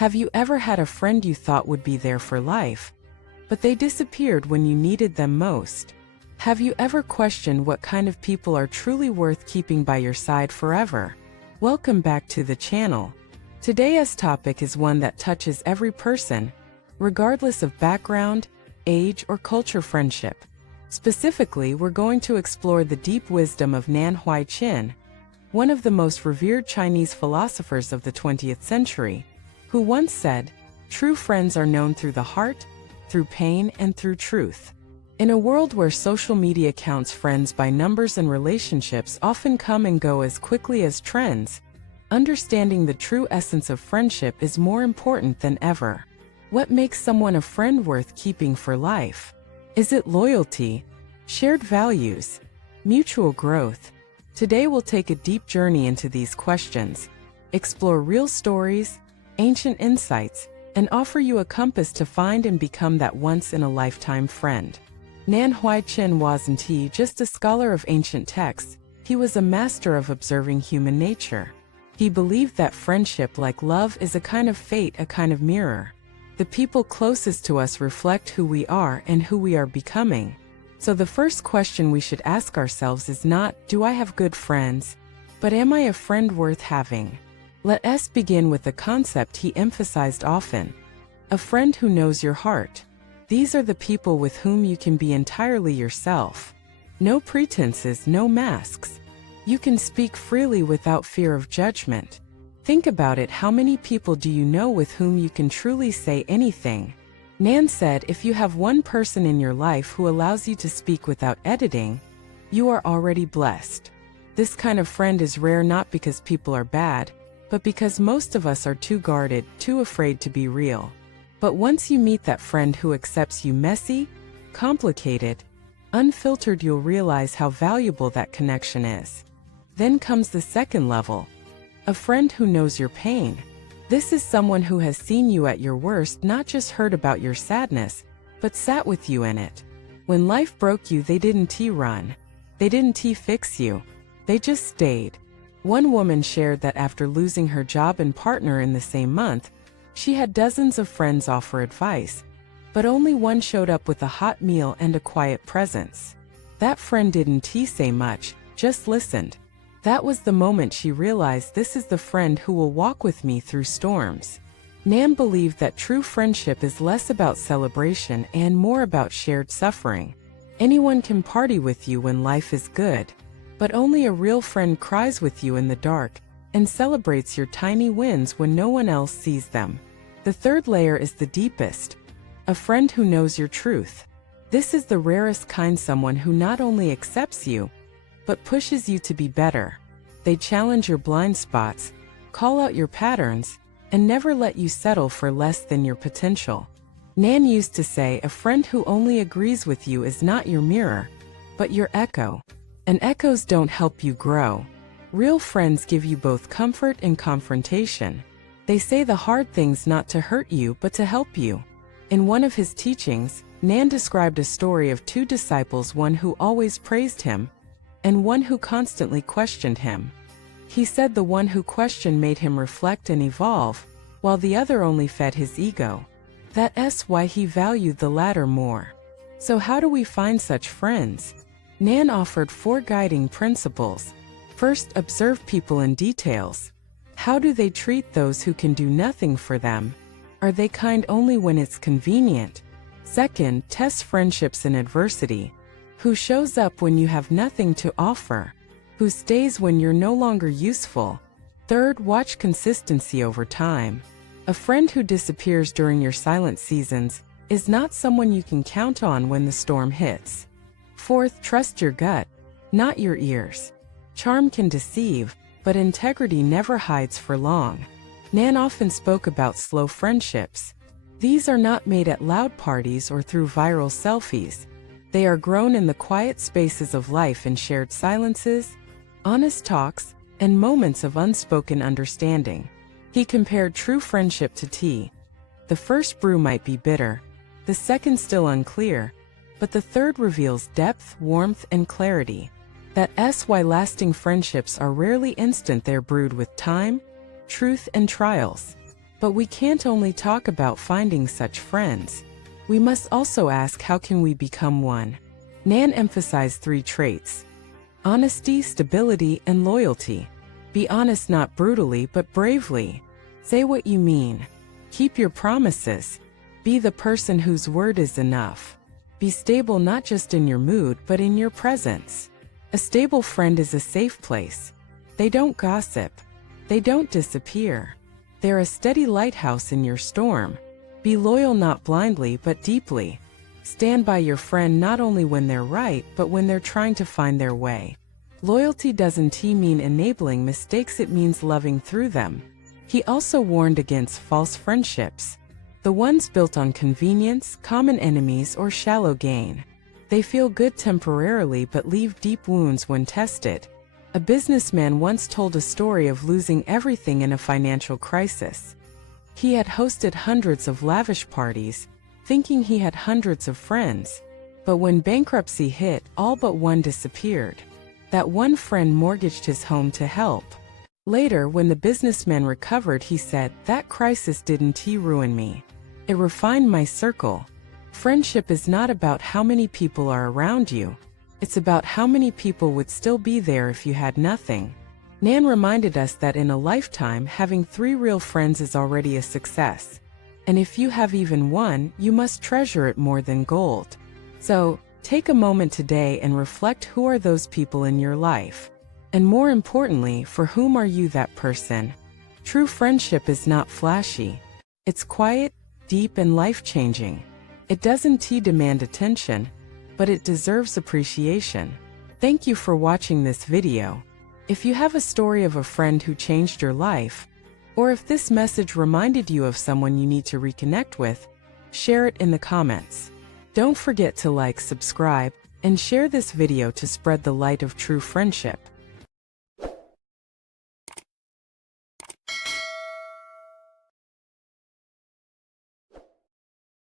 Have you ever had a friend you thought would be there for life, but they disappeared when you needed them most? Have you ever questioned what kind of people are truly worth keeping by your side forever? Welcome back to the channel. Today's topic is one that touches every person, regardless of background, age, or culture. Friendship. Specifically, we're going to explore the deep wisdom of Huai, one of the most revered Chinese philosophers of the 20th century, who once said, "True friends are known through the heart, through pain, and through truth." In a world where social media counts friends by numbers and relationships often come and go as quickly as trends, understanding the true essence of friendship is more important than ever. What makes someone a friend worth keeping for life? Is it loyalty, shared values, mutual growth? Today we'll take a deep journey into these questions, explore real stories, ancient insights, and offer you a compass to find and become that once-in-a-lifetime friend. Huai wasn't just a scholar of ancient texts, he was a master of observing human nature. He believed that friendship, like love, is a kind of fate, a kind of mirror. The people closest to us reflect who we are and who we are becoming. So the first question we should ask ourselves is not, do I have good friends? But am I a friend worth having? Let us begin with a concept he emphasized often. A friend who knows your heart. These are the people with whom you can be entirely yourself. No pretenses, no masks. You can speak freely without fear of judgment. Think about it, how many people do you know with whom you can truly say anything? Nan said, if you have one person in your life who allows you to speak without editing, you are already blessed. This kind of friend is rare, not because people are bad, but because most of us are too guarded, too afraid to be real. But once you meet that friend who accepts you messy, complicated, unfiltered, you'll realize how valuable that connection is. Then comes the second level. A friend who knows your pain. This is someone who has seen you at your worst, not just heard about your sadness, but sat with you in it. When life broke you, they didn't run. They didn't fix you. They just stayed. One woman shared that after losing her job and partner in the same month, she had dozens of friends offer advice, but only one showed up with a hot meal and a quiet presence. That friend didn't say much, just listened. That was the moment she realized, this is the friend who will walk with me through storms. Nan believed that true friendship is less about celebration and more about shared suffering. Anyone can party with you when life is good, but only a real friend cries with you in the dark and celebrates your tiny wins when no one else sees them. The third layer is the deepest. A friend who knows your truth. This is the rarest kind, someone who not only accepts you, but pushes you to be better. They challenge your blind spots, call out your patterns, and never let you settle for less than your potential. Nan used to say, a friend who only agrees with you is not your mirror, but your echo. And echoes don't help you grow. Real friends give you both comfort and confrontation. They say the hard things not to hurt you, but to help you. In one of his teachings, Nan described a story of two disciples, one who always praised him, and one who constantly questioned him. He said the one who questioned made him reflect and evolve, while the other only fed his ego. That's why he valued the latter more. So how do we find such friends? Nan offered 4 guiding principles. First, observe people in details. How do they treat those who can do nothing for them? Are they kind only when it's convenient? Second, test friendships in adversity. Who shows up when you have nothing to offer? Who stays when you're no longer useful? Third, watch consistency over time. A friend who disappears during your silent seasons is not someone you can count on when the storm hits. Fourth, trust your gut, not your ears. Charm can deceive, but integrity never hides for long. Nan often spoke about slow friendships. These are not made at loud parties or through viral selfies. They are grown in the quiet spaces of life, in shared silences, honest talks, and moments of unspoken understanding. He compared true friendship to tea. The first brew might be bitter, the second still unclear, but the third reveals depth, warmth, and clarity. That's why lasting friendships are rarely instant, they're brewed with time, truth, and trials. But we can't only talk about finding such friends. We must also ask, how can we become one? Nan emphasized 3 traits: honesty, stability, and loyalty. Be honest not brutally but bravely. Say what you mean. Keep your promises. Be the person whose word is enough. Be stable not just in your mood but in your presence. A stable friend is a safe place. They don't gossip. They don't disappear. They're a steady lighthouse in your storm. Be loyal not blindly but deeply. Stand by your friend not only when they're right but when they're trying to find their way. Loyalty doesn't mean enabling mistakes, it means loving through them. He also warned against false friendships. The ones built on convenience, common enemies, or shallow gain. They feel good temporarily but leave deep wounds when tested. A businessman once told a story of losing everything in a financial crisis. He had hosted hundreds of lavish parties, thinking he had hundreds of friends. But when bankruptcy hit, all but one disappeared. That one friend mortgaged his home to help. Later, when the businessman recovered, he said, "That crisis didn't ruin me. It refined my circle." Friendship is not about how many people are around you. It's about how many people would still be there if you had nothing. Nan reminded us that in a lifetime, having 3 real friends is already a success. And if you have even one, you must treasure it more than gold. So, take a moment today and reflect, who are those people in your life? And more importantly, for whom are you that person? True friendship is not flashy. It's quiet, deep, and life-changing. It doesn't demand attention, but it deserves appreciation. Thank you for watching this video. If you have a story of a friend who changed your life, or if this message reminded you of someone you need to reconnect with, share it in the comments. Don't forget to like, subscribe, and share this video to spread the light of true friendship.